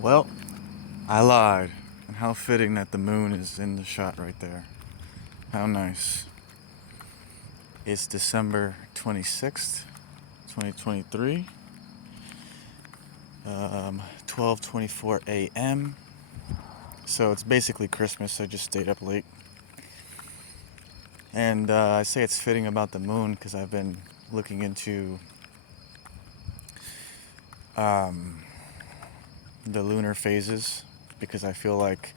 Well, I lied. And how fitting that the moon is in the shot right there. How nice. It's December 26th, 2023. 12:24 a.m. So it's basically Christmas. I just stayed up late. And I say it's fitting about the moon because I've been looking into um, the lunar phases because I feel like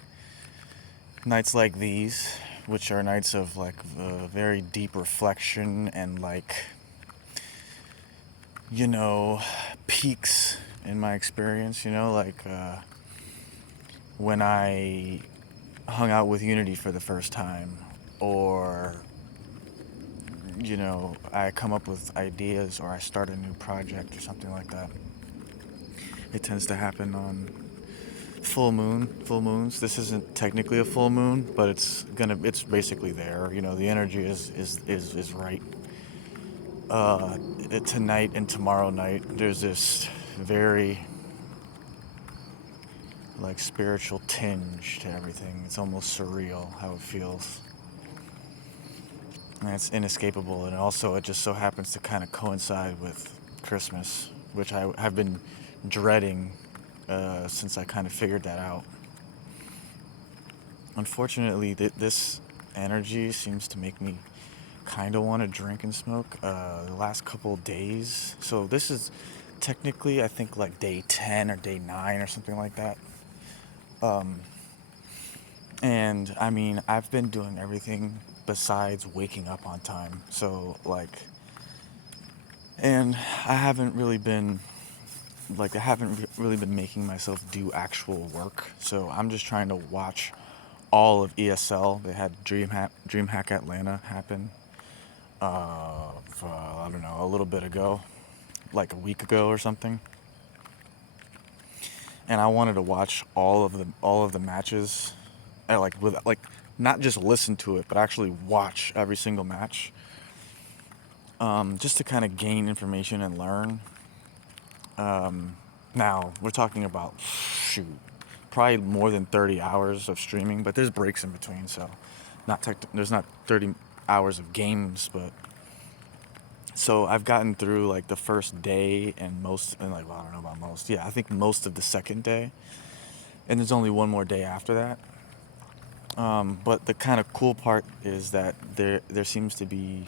nights like these, which are nights of like very deep reflection and like, you know, peaks in my experience, like when I hung out with Unity for the first time, or, I come up with ideas or I start a new project or something like that. It tends to happen on full moons. This isn't technically a full moon, but it's basically there. The energy is right. uh Tonight and tomorrow night there's this very like spiritual tinge to everything. It's almost surreal how it feels, and it's inescapable. And also it just so happens to kind of coincide with Christmas, which I have been dreading since I kind of figured that out. Unfortunately, this energy seems to make me kind of want to drink and smoke the last couple of days. So this is technically, I think, like day 10 or day 9 or something like that. Um, and I mean, I've been doing everything besides waking up on time. So, like, and I haven't really been making myself do actual work. So I'm just trying to watch all of ESL. They had DreamHack Atlanta happen I don't know, a little bit ago, like a week ago or something. And I wanted to watch all of the matches, like not just listen to it, but actually watch every single match, just to kind of gain information and learn. Um, Now we're talking about shoot, probably more than 30 hours of streaming, but there's breaks in between, so there's not 30 hours of games, but so I've gotten through like the first day and like, well, I don't know about most. Yeah, I think most of the second day, and there's only one more day after that. But the kind of cool part is that there seems to be.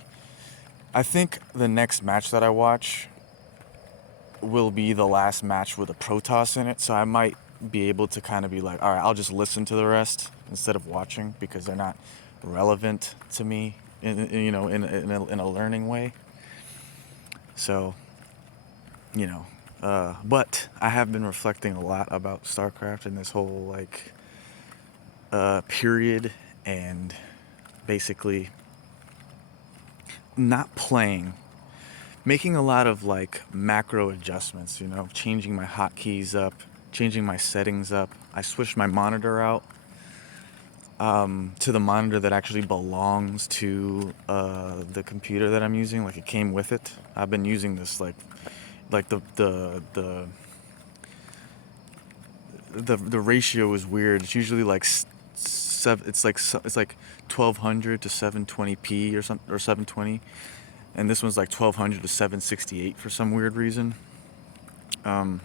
I think the next match that I watch will be the last match with a Protoss in it, so I might be able to kind of be like, all right, I'll just listen to the rest instead of watching because they're not relevant to me, in a learning way. So, you know, but I have been reflecting a lot about StarCraft and this whole like period, and basically not playing, making a lot of like macro adjustments, changing my hotkeys up, changing my settings up. I switched my monitor out to the monitor that actually belongs to the computer that I'm using. Like it came with it. I've been using this like the ratio is weird. It's usually like it's like 1200 to 720p or something, or 720, and this one's like 1200 to 768 for some weird reason. Um,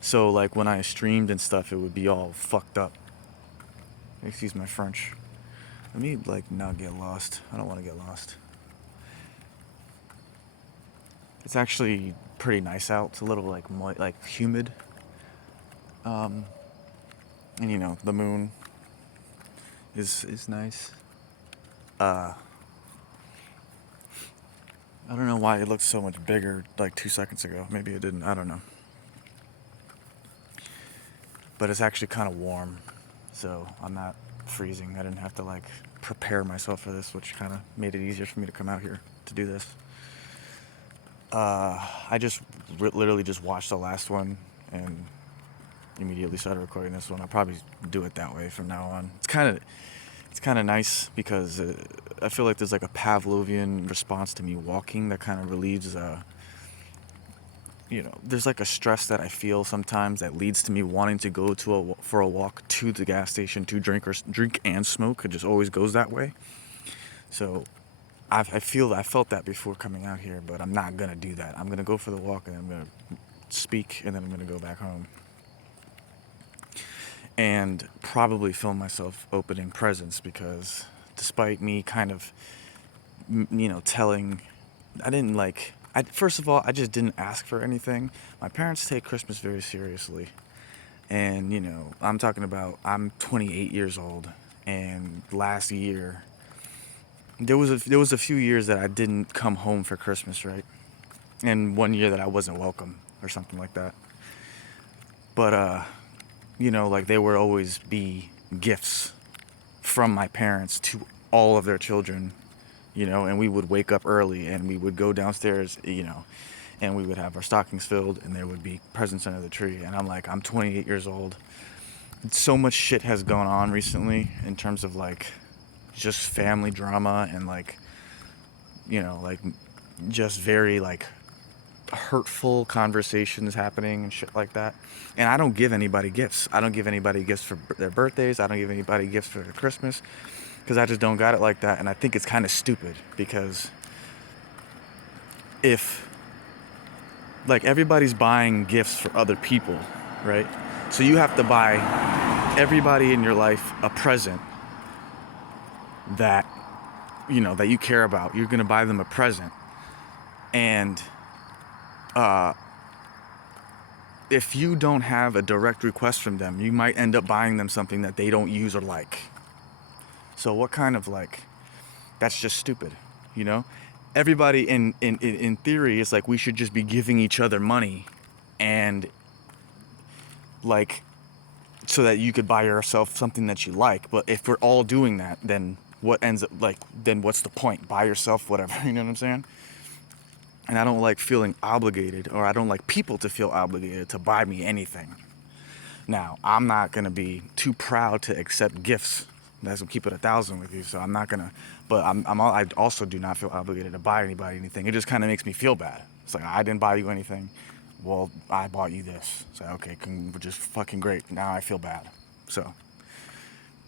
so like when I streamed and stuff, it would be all fucked up. Excuse my French. Let me like not get lost. I don't want to get lost. It's actually pretty nice out. It's a little like humid. Um, and the moon is nice. Uh, I don't know why it looked so much bigger like 2 seconds ago. Maybe it didn't. I don't know. But it's actually kind of warm, so I'm not freezing. I didn't have to like prepare myself for this, which kind of made it easier for me to come out here to do this. I just literally just watched the last one and immediately started recording this one. I'll probably do it that way from now on. It's kind of nice because I feel like there's like a Pavlovian response to me walking that kind of relieves there's like a stress that I feel sometimes that leads to me wanting to go for a walk to the gas station to drink and smoke. It just always goes that way. So I felt that before coming out here, but I'm not gonna do that. I'm gonna go for the walk and I'm gonna speak and then I'm gonna go back home and probably film myself opening presents because despite me kind of telling I didn't like I first of all I just didn't ask for anything. My parents take Christmas very seriously. And I'm talking about I'm 28 years old and last year there was a few years that I didn't come home for Christmas, right? And one year that I wasn't welcome or something like that. But like there would always be gifts from my parents to all of their children, and we would wake up early and we would go downstairs, and we would have our stockings filled and there would be presents under the tree. And I'm 28 years old. So much shit has gone on recently in terms of like just family drama and like, like just very like hurtful conversations happening and shit like that. And I don't give anybody gifts. I don't give anybody gifts for their birthdays. I don't give anybody gifts for Christmas because I just don't got it like that. And I think it's kind of stupid because if like everybody's buying gifts for other people, right? So you have to buy everybody in your life a present that that you care about. You're gonna buy them a present, and if you don't have a direct request from them, you might end up buying them something that they don't use or like. So what kind of like, that's just stupid, you know? Everybody in theory is like we should just be giving each other money and like so that you could buy yourself something that you like. But if we're all doing that, then what ends up like then what's the point? Buy yourself whatever, you know what I'm saying? And I don't like feeling obligated, or I don't like people to feel obligated to buy me anything. Now, I'm not gonna be too proud to accept gifts. That's gonna keep it 1,000 with you. So I'm not gonna. But I also do not feel obligated to buy anybody anything. It just kind of makes me feel bad. It's like I didn't buy you anything. Well, I bought you this. So okay, just fucking great. Now I feel bad. So,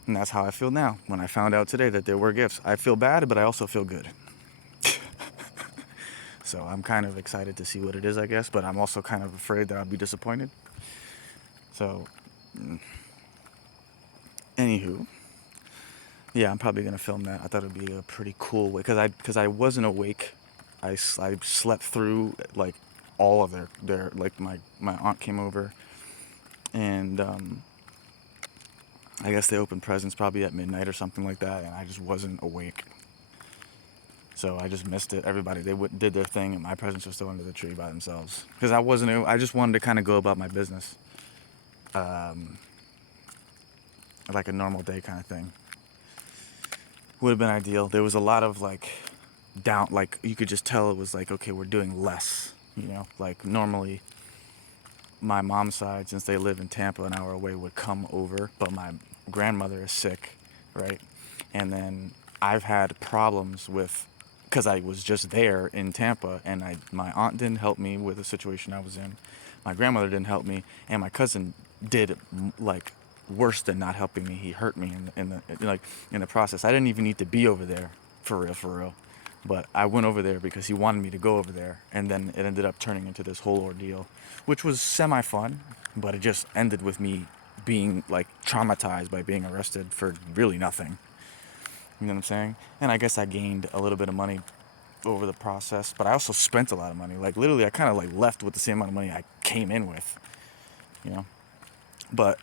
and that's how I feel now. When I found out today that there were gifts, I feel bad, but I also feel good. So I'm kind of excited to see what it is, I guess. But I'm also kind of afraid that I'll be disappointed. So, anywho, yeah, I'm probably gonna film that. I thought it'd be a pretty cool way because I wasn't awake. I slept through like all of their like my aunt came over and I guess they opened presents probably at midnight or something like that, and I just wasn't awake. So I just missed it. Everybody did their thing, and my presents were still under the tree by themselves because I just wanted to kind of go about my business, like a normal day kind of thing. Would have been ideal. There was a lot of like down, like you could just tell it was like, okay, we're doing less, like normally my mom's side, since they live in Tampa an hour away, would come over, but my grandmother is sick, right? And then I've had problems with, because I was just there in Tampa and my aunt didn't help me with the situation I was in, my grandmother didn't help me, and my cousin did like worse than not helping me. He hurt me in the process. I didn't even need to be over there for real. But I went over there because he wanted me to go over there, and then it ended up turning into this whole ordeal, which was semi-fun, but it just ended with me being like traumatized by being arrested for really nothing. You know what I'm saying? And I guess I gained a little bit of money over the process, but I also spent a lot of money. Like literally, I kind of like left with the same amount of money I came in with, you know. But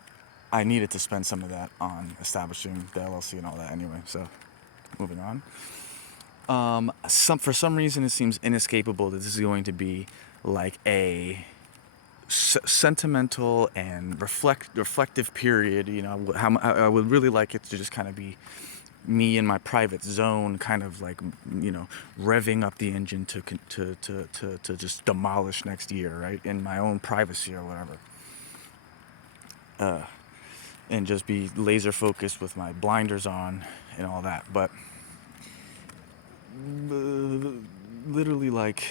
I needed to spend some of that on establishing the LLC and all that anyway. So, moving on. For some reason, it seems inescapable that this is going to be like a sentimental and reflective period. How I would really like it to just kind of be me in my private zone, kind of like revving up the engine to just demolish next year, right, in my own privacy or whatever. And just be laser focused with my blinders on and all that. But literally like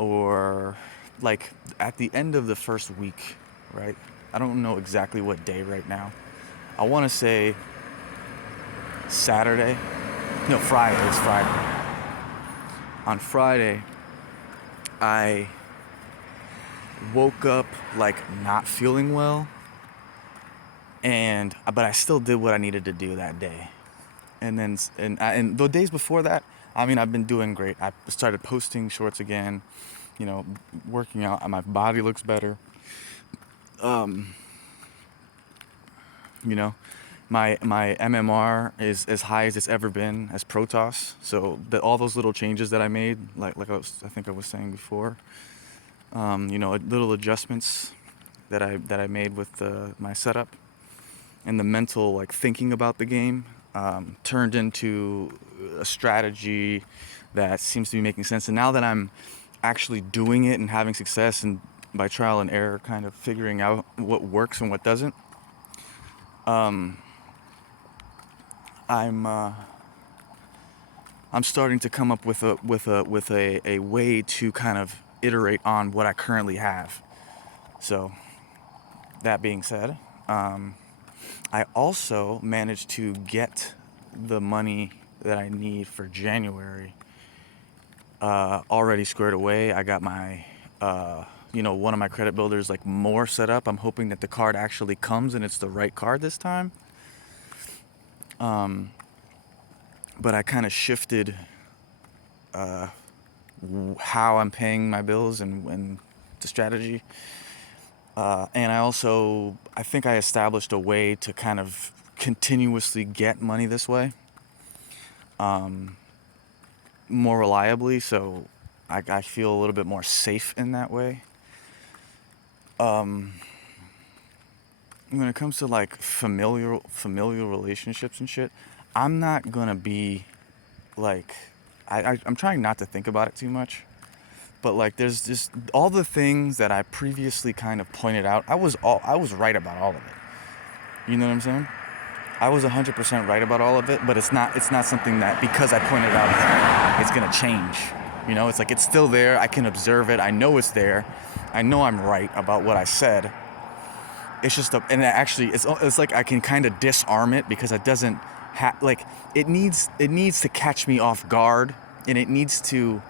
or like at the end of the first week, right? I don't know exactly what day right now. I want to say Saturday. No, Friday. It's Friday. On Friday, I woke up like not feeling well, and but I still did what I needed to do that day. And then and the days before that, I mean, I've been doing great. I started posting shorts again, you know, working out. My body looks better. You know, my MMR is as high as it's ever been as Protoss. So all those little changes that I made, I think I was saying before, you know, little adjustments that I made with my setup and the mental like thinking about the game, turned into a strategy that seems to be making sense. And now that I'm actually doing it and having success and by trial and error kind of figuring out what works and what doesn't, I'm starting to come up with a way to kind of iterate on what I currently have. So that being said, I also managed to get the money that I need for January already squared away. I got my you know, one of my credit builders like more set up. I'm hoping that the card actually comes and it's the right card this time. But I kind of shifted how I'm paying my bills and the strategy. And I think I established a way to kind of continuously get money this way, more reliably. So I feel a little bit more safe in that way. When it comes to like familial relationships and shit, I'm not gonna be like, I'm trying not to think about it too much, but like there's just all the things that I previously kind of pointed out. I was right about all of it. You know what I'm saying? I was 100% right about all of it, but it's not something that because I pointed out it's gonna change. You know, it's like it's still there. I can observe it. I know it's there. I know I'm right about what I said. It's just and actually it's like I can kind of disarm it because it doesn't like it needs to catch me off guard, and it needs to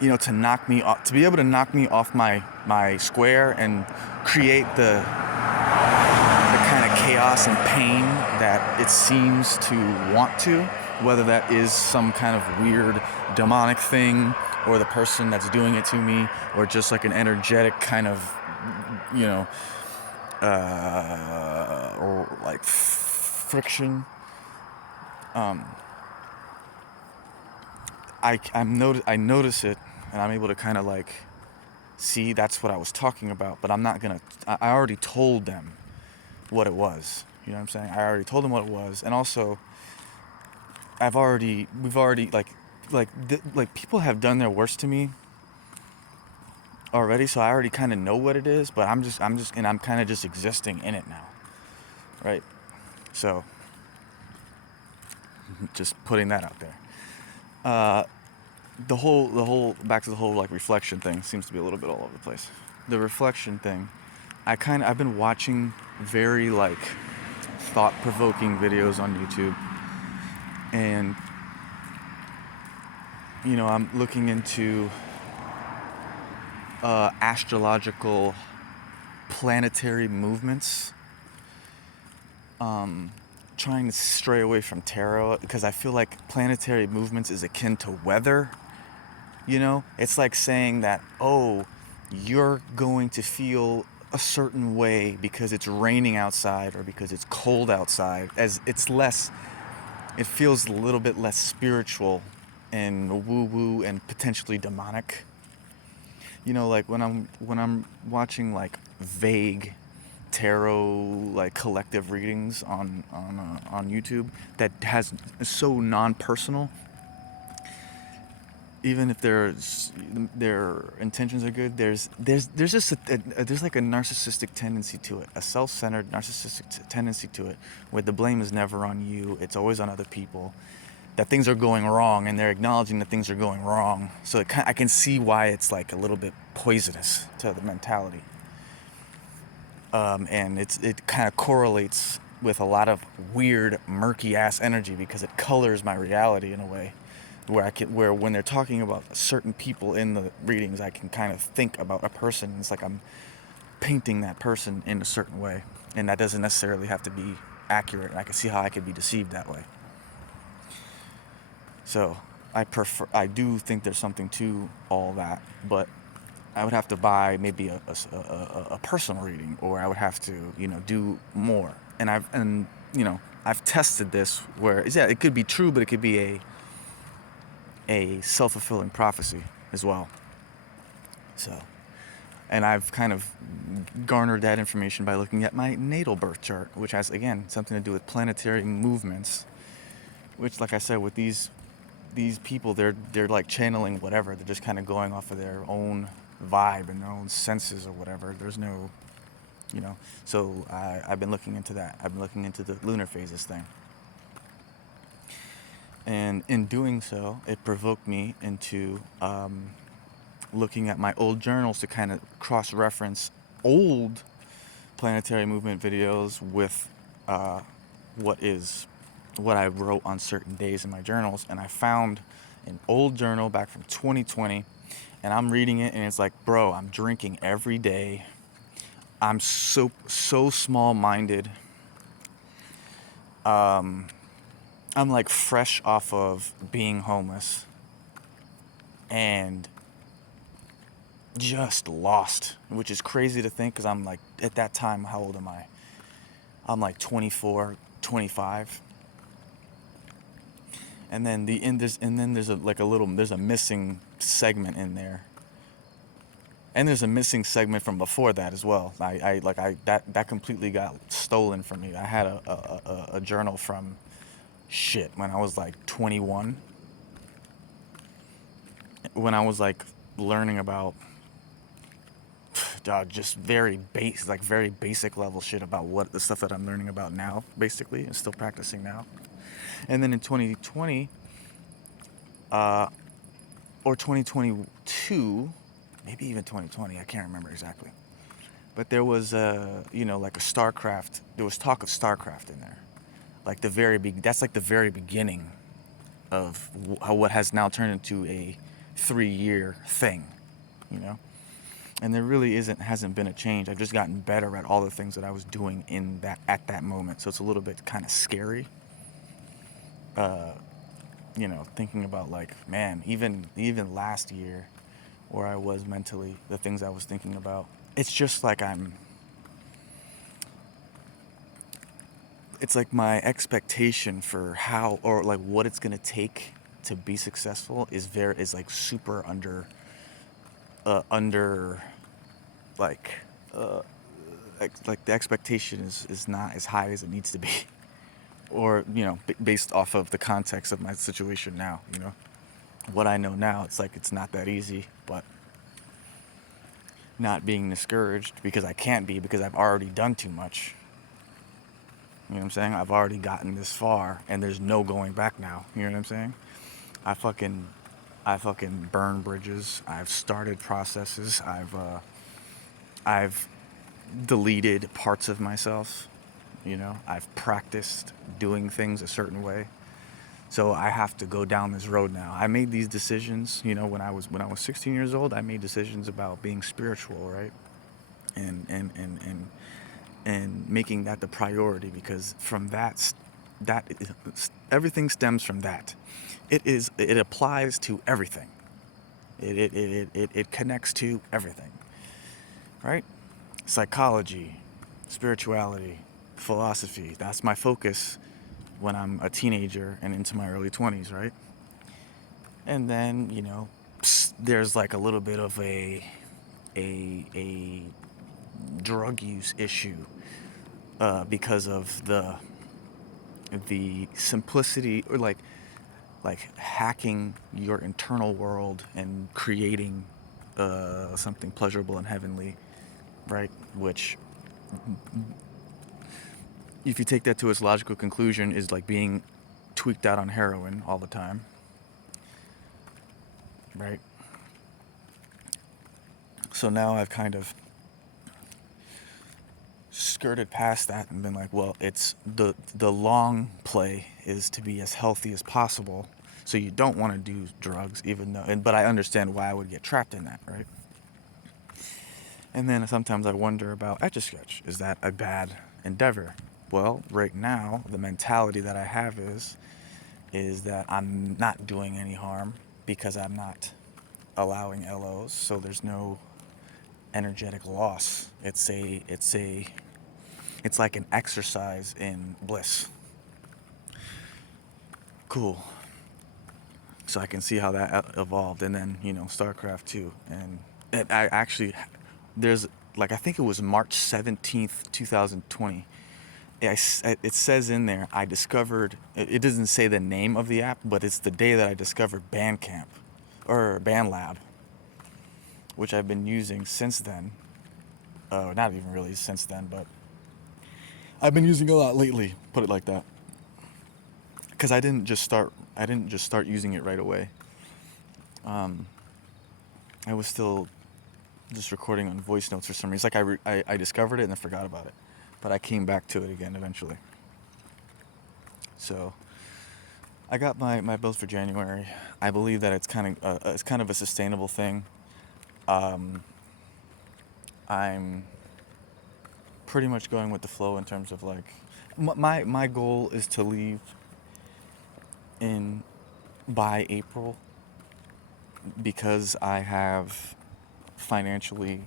you know, to knock me off, to be able to knock me off my square and create the kind of chaos and pain that it seems to want to, whether that is some kind of weird demonic thing or the person that's doing it to me, or just like an energetic kind of, you know, or like friction. I notice it, and I'm able to kind of like see that's what I was talking about, but I'm not gonna. I already told them what it was. You know what I'm saying? I already told them what it was, and also we've already like people have done their worst to me already, so I already kind of know what it is, but I'm kind of just existing in it now, right? So just putting that out there. The whole back to the whole like reflection thing seems to be a little bit all over the place. The reflection thing, I've been watching very like thought-provoking videos on YouTube, and you know, I'm looking into astrological planetary movements, trying to stray away from tarot because I feel like planetary movements is akin to weather. You know, it's like saying that, oh, you're going to feel a certain way because it's raining outside or because it's cold outside, as it feels a little bit less spiritual and woo-woo and potentially demonic. You know, like when I'm watching like vague tarot like collective readings on YouTube that has so non-personal, even if their intentions are good, there's just there's like a narcissistic tendency to it, a self-centered narcissistic tendency to it, where the blame is never on you, it's always on other people. that things are going wrong, and they're acknowledging that things are going wrong. So I can see why it's like a little bit poisonous to the mentality. And it kind of correlates with a lot of weird, murky ass energy because it colors my reality in a way where when they're talking about certain people in the readings, I can kind of think about a person. It's like I'm painting that person in a certain way, and that doesn't necessarily have to be accurate. And I can see how I could be deceived that way. So I do think there's something to all that, but I would have to buy maybe a personal reading, or I would have to, do more. And I've tested this where, yeah, it could be true, but it could be a self-fulfilling prophecy as well. So, and I've kind of garnered that information by looking at my natal birth chart, which has, again, something to do with planetary movements, which, like I said, with these people, they're like channeling whatever. They're just kind of going off of their own vibe and their own senses or whatever. There's no, so I've been looking into that. I've been looking into the lunar phases thing. And in doing so, it provoked me into looking at my old journals to kind of cross-reference old planetary movement videos with what I wrote on certain days in my journals. And I found an old journal back from 2020, and I'm reading it, and it's like, bro, I'm drinking every day. I'm so small-minded. I'm like fresh off of being homeless and just lost, which is crazy to think, because I'm like, at that time, how old am I? I'm like 24, 25. And then there's a missing segment in there. And there's a missing segment from before that as well. That completely got stolen from me. I had a journal from when I was like 21. When I was like learning about just very basic level shit about what the stuff that I'm learning about now, basically, and still practicing now. And then in 2020, or 2022, maybe even 2020, I can't remember exactly. But there was like a StarCraft. There was talk of StarCraft in there, like that's like the very beginning of what has now turned into a 3-year thing, And there really hasn't been a change. I've just gotten better at all the things that I was doing at that moment. So it's a little bit kind of scary. Thinking about like, man, even last year, where I was mentally, the things I was thinking about, it's just like it's like my expectation for how, or like what it's gonna take to be successful is like super under like the expectation is not as high as it needs to be, or based off of the context of my situation now. What I know now, it's like it's not that easy, but not being discouraged, because I can't be, because I've already done too much. You know what I'm saying? I've already gotten this far, and there's no going back now. You know what I'm saying? I fucking burned bridges. I've started processes. I've deleted parts of myself. I've practiced doing things a certain way. So I have to go down this road now. I made these decisions, when I was 16 years old. I made decisions about being spiritual, right? And making that the priority, because from that everything stems from that. It applies to everything. It connects to everything, right? Psychology, spirituality, philosophy. That's my focus when I'm a teenager and into my early 20s, right? And then, there's like a little bit of a drug use issue, because of the simplicity, or like hacking your internal world and creating something pleasurable and heavenly, right? Which, if you take that to its logical conclusion, is like being tweaked out on heroin all the time, right? So now I've kind of skirted past that and been like, well, it's the long play is to be as healthy as possible. So you don't want to do drugs, even though, but I understand why I would get trapped in that, right? And then sometimes I wonder about Etch a Sketch. Is that a bad endeavor? Well, right now the mentality that I have is that I'm not doing any harm because I'm not allowing LOs, so there's no energetic loss. It's like an exercise in bliss. Cool. So I can see how that evolved, and then StarCraft 2, and I actually there's like I think it was March 17th, 2020. It says in there I discovered. It doesn't say the name of the app, but it's the day that I discovered Bandcamp or BandLab, which I've been using since then. Not even really since then, but I've been using a lot lately. Put it like that. Because I didn't just start using it right away. I was still just recording on voice notes for some reason. It's like I discovered it and then forgot about it, but I came back to it again eventually. So I got my bills for January. I believe that it's kind of a sustainable thing. I'm pretty much going with the flow in terms of like my goal is to leave in by April, because I have financially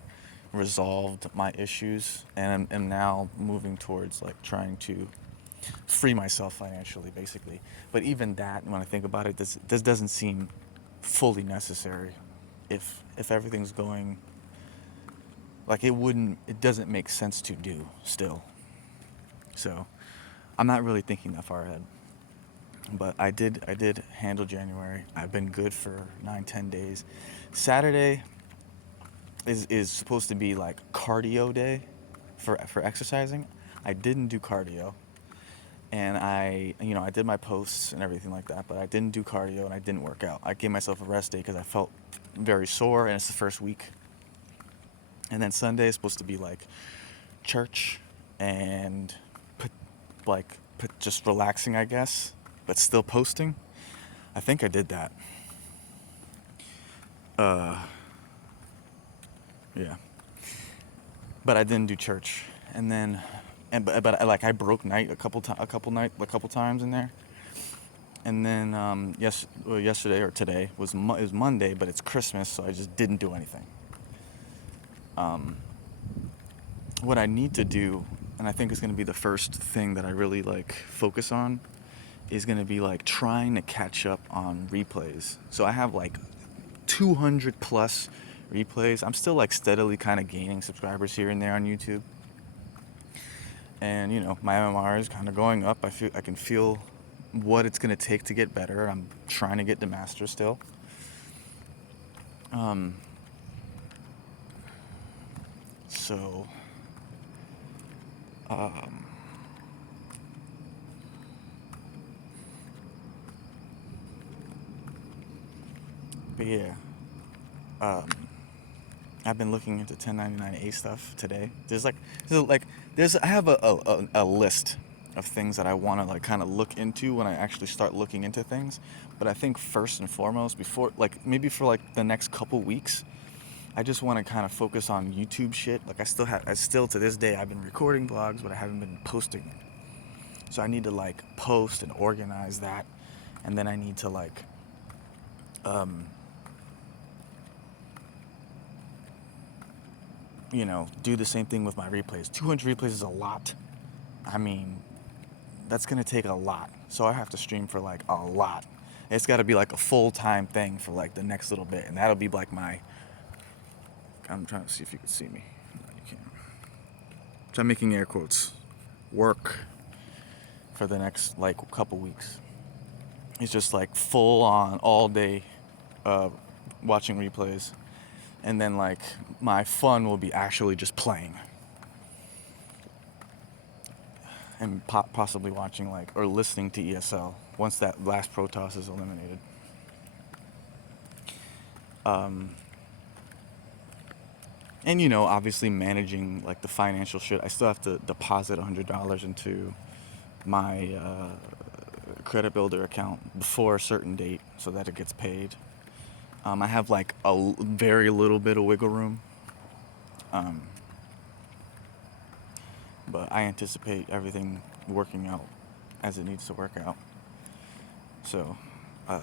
resolved my issues and am now moving towards like trying to free myself financially, basically. But even that, when I think about it, this doesn't seem fully necessary. If everything's going like it doesn't make sense to do still. So I'm not really thinking that far ahead. But I did handle January. I've been good for 9-10 days. Saturday is supposed to be like cardio day for exercising. I didn't do cardio, and I did my posts and everything like that, but I didn't do cardio and I didn't work out. I gave myself a rest day because I felt very sore, and it's the first week. And then Sunday is supposed to be like church and just relaxing, I guess, but still posting. I think I did that. Yeah. But I didn't do church. And then but I broke night a couple times in there. And then yesterday or today it was Monday, but it's Christmas, so I just didn't do anything. What I need to do, and I think is going to be the first thing that I really like focus on, is going to be like trying to catch up on replays. So I have like 200 plus replays. I'm still like steadily kind of gaining subscribers here and there on YouTube, and my MMR is kind of going up. I can feel what it's going to take to get better. I'm trying to get to master still. So but yeah, I've been looking into 1099A stuff today. I have a list of things that I want to like kind of look into when I actually start looking into things. But I think first and foremost, before like maybe for like the next couple weeks, I just want to kind of focus on YouTube shit. Like I still to this day I've been recording vlogs, but I haven't been posting them. So I need to like post and organize that, and then I need to like do the same thing with my replays. 200 replays is a lot. I mean, that's gonna take a lot. So I have to stream for like a lot. It's got to be like a full-time thing for like the next little bit, and that'll be like I'm trying to see if you can see me. No, you can't. So I'm making air quotes. Work for the next like couple weeks. It's just like full on all day watching replays, and then like my fun will be actually just playing and possibly watching like or listening to ESL. once that last Protoss is eliminated. Um, and obviously managing like the financial shit. I still have to deposit $100 into my credit builder account before a certain date so that it gets paid. I have like very little bit of wiggle room, um, but I anticipate everything working out as it needs to work out. So uh,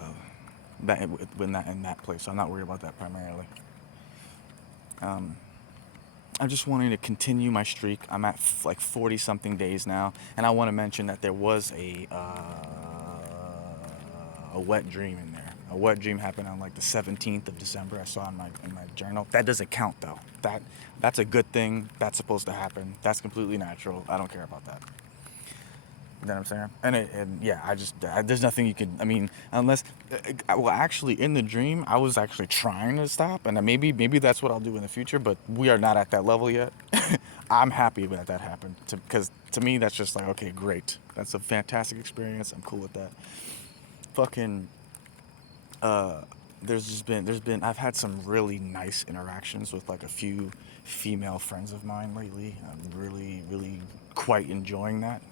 that when that in that place, so I'm not worried about that primarily. Um, I'm just wanting to continue my streak. I'm at like 40 something days now, and I want to mention that there was a wet dream in there. A wet dream happened on like the 17th of December. I saw in my journal. That doesn't count though. That's a good thing. That's supposed to happen. That's completely natural. I don't care about that. You know what I'm saying? And yeah, there's nothing you can. I mean, unless, well, actually, in the dream, I was actually trying to stop, and maybe that's what I'll do in the future. But we are not at that level yet. I'm happy that happened, because to me, that's just like, okay, great. That's a fantastic experience. I'm cool with that. Fucking, uh, I've had some really nice interactions with like a few female friends of mine lately. I'm really, really quite enjoying that.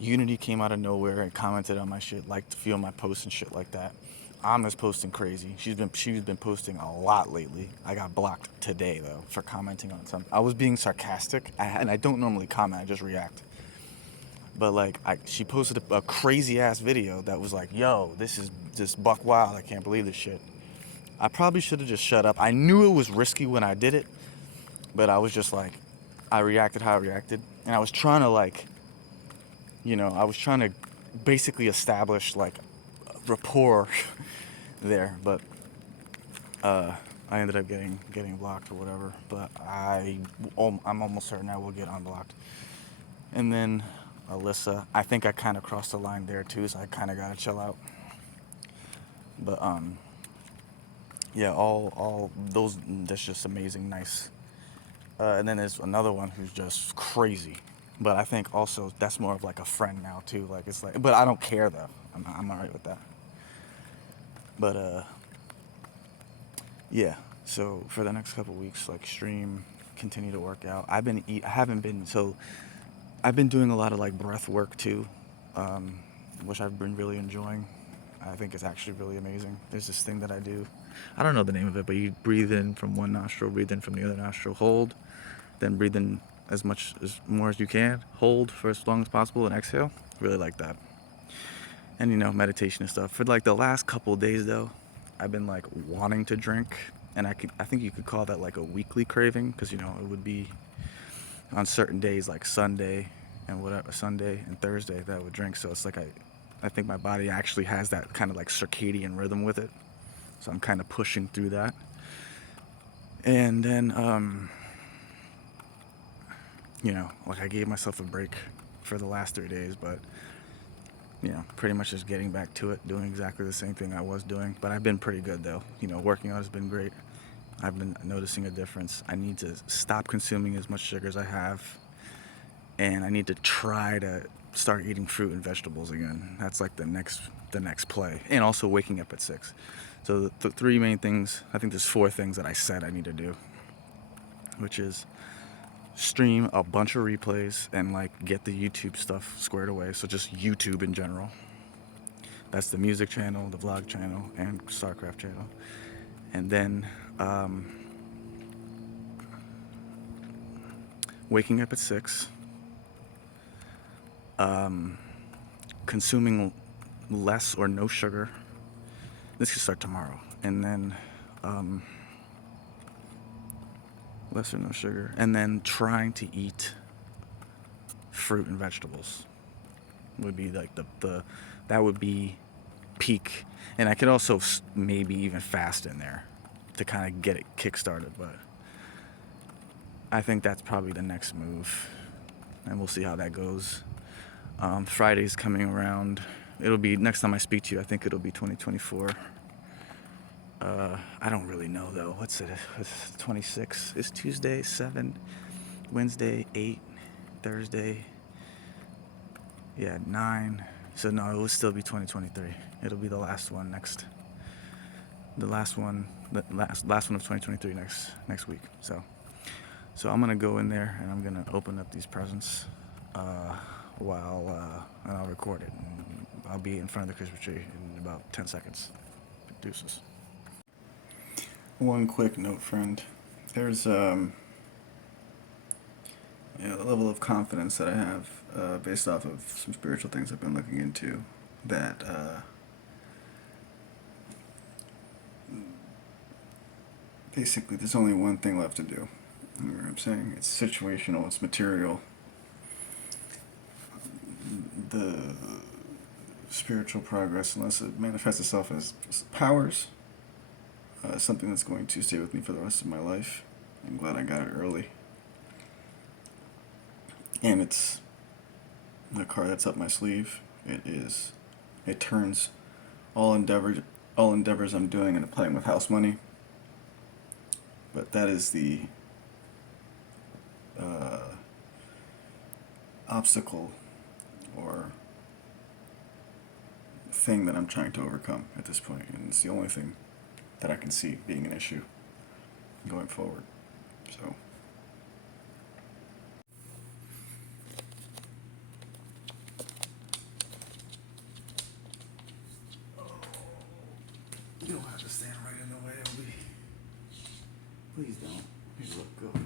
Unity came out of nowhere and commented on my shit, liked a few of my posts and shit like that. Ana's posting crazy. She's been posting a lot lately. I got blocked today though for commenting on something. I was being sarcastic, and I don't normally comment. I just react. But like, she posted a crazy ass video that was like, "Yo, this is just buck wild. I can't believe this shit." I probably should have just shut up. I knew it was risky when I did it, but I was just like, I reacted how I reacted, and I was trying to like, I was trying to basically establish like rapport there, but I ended up getting blocked or whatever. But I'm almost certain I will get unblocked. And then Alyssa, I think I kind of crossed the line there too, so I kind of gotta chill out. But yeah, all those, that's just amazing, nice. And then there's another one who's just crazy. But I think also that's more of like a friend now too. Like it's like, but I don't care though. I'm alright with that. But yeah. So for the next couple weeks, like stream, continue to work out. I haven't been so. I've been doing a lot of like breath work too, um, which I've been really enjoying. I think it's actually really amazing. There's this thing that I do. I don't know the name of it, but you breathe in from one nostril, breathe in from the other nostril, hold, then breathe in as much as more as you can, hold for as long as possible, and exhale. Really like that. And meditation and stuff. For like the last couple of days though, I've been like wanting to drink, and I think you could call that like a weekly craving, because it would be on certain days like Sunday and whatever, Sunday and Thursday, that I would drink. So it's like I think my body actually has that kind of like circadian rhythm with it. So I'm kind of pushing through that. And then like I gave myself a break for the last 3 days, but pretty much just getting back to it, doing exactly the same thing I was doing. But I've been pretty good though. Working out has been great. I've been noticing a difference. I need to stop consuming as much sugar as I have, and I need to try to start eating fruit and vegetables again. That's like the next play. And also waking up at 6. So the three main things, I think there's 4 things that I said I need to do, which is stream a bunch of replays and like get the YouTube stuff squared away. So just YouTube in general. That's the music channel, the vlog channel, and StarCraft channel. And then waking up at 6, consuming less or no sugar. This could start tomorrow. And then less or no sugar. And then trying to eat fruit and vegetables would be like the that would be peak. And I could also maybe even fast in there to kind of get it kick-started, but I think that's probably the next move, and we'll see how that goes. Friday's coming around. It'll be, next time I speak to you, I think it'll be 2024. I don't really know though. What's it? It's 26. It's Tuesday 7, Wednesday 8, Thursday 9, So no, it will still be 2023. It'll be the last one the last one of 2023 next week. So I'm gonna go in there and I'm gonna open up these presents and I'll record it. And I'll be in front of the Christmas tree in about 10 seconds. Deuces. One quick note, friend. There's a level of confidence that I have based off of some spiritual things I've been looking into that basically there's only one thing left to do. You know what I'm saying? It's situational, it's material. The spiritual progress, unless it manifests itself as powers, something that's going to stay with me for the rest of my life. I'm glad I got it early. And it's the card that's up my sleeve. It turns all endeavors I'm doing into playing with house money. But that is the obstacle or thing that I'm trying to overcome at this point, and it's the only thing that I can see being an issue going forward. So you don't have to stand right in the way, Obi. Please don't. Here, look, go.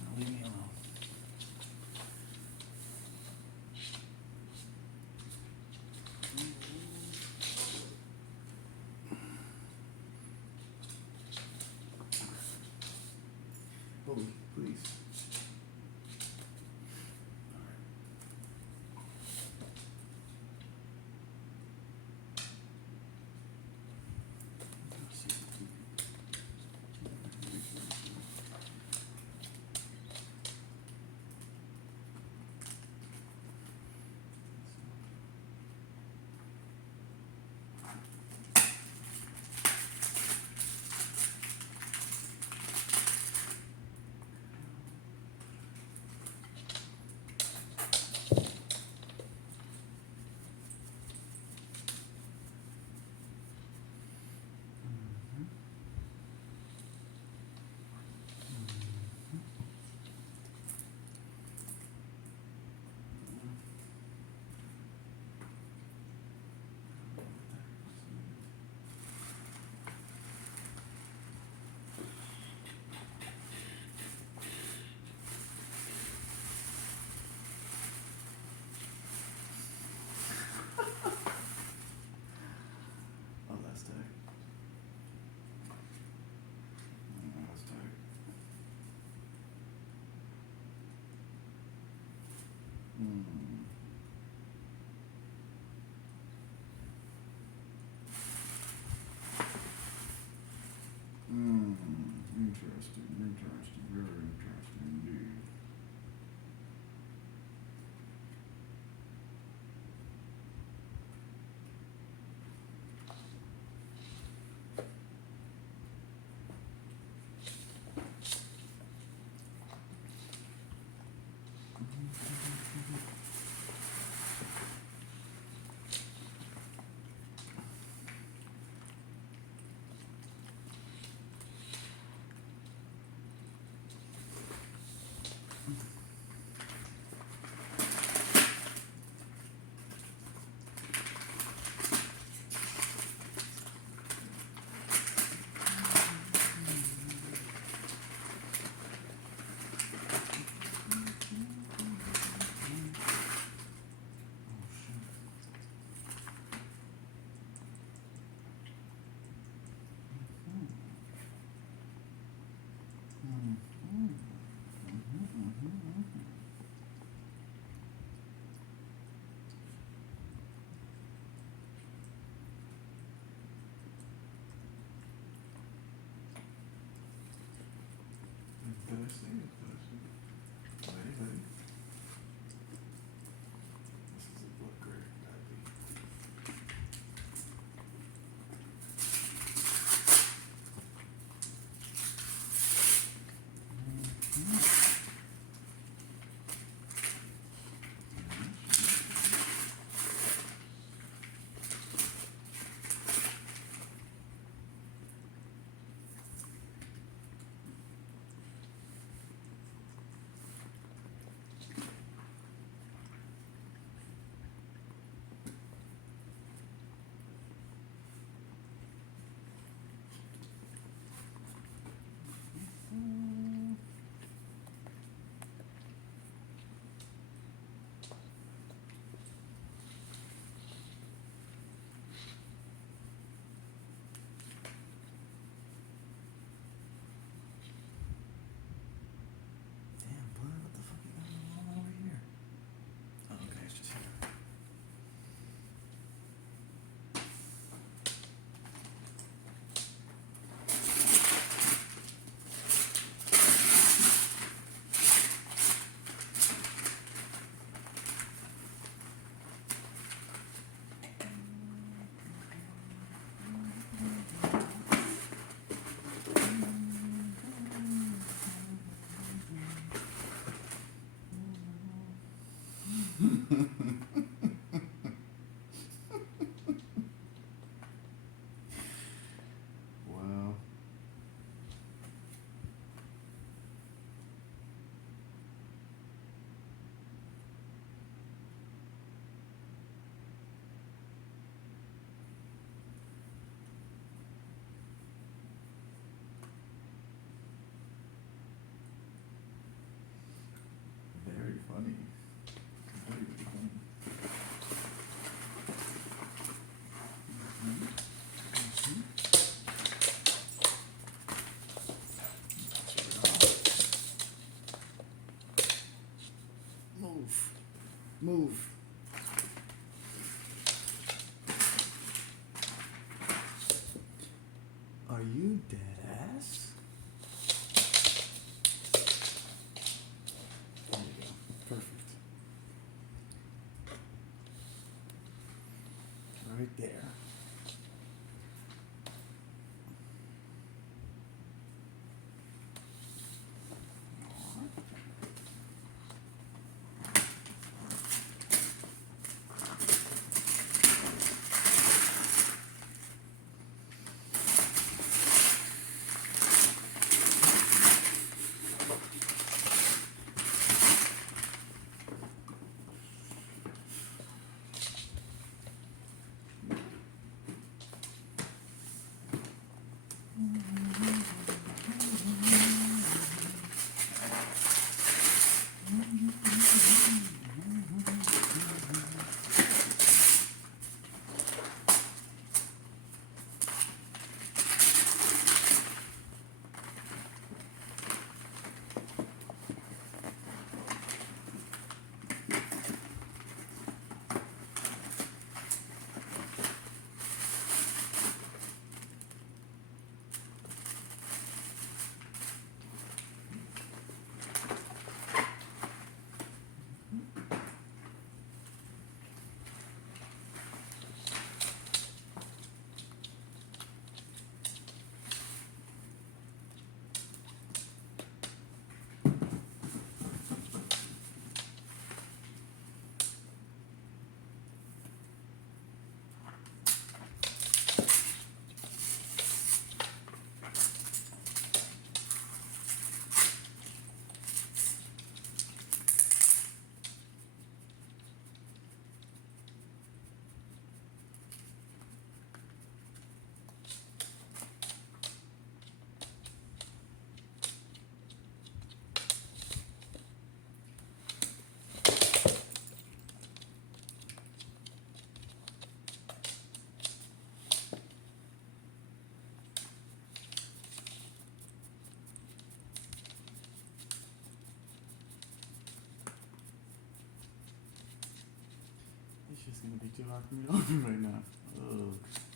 Now leave me alone. Obi, please. Oh, that's tight. Oh, that's tight. Interesting, very interesting indeed. Well, very funny. Very, very funny. Move. Move. Are you dead ass? There you go. Perfect. Right there. It's just gonna be too hard for me to open right now. Ugh.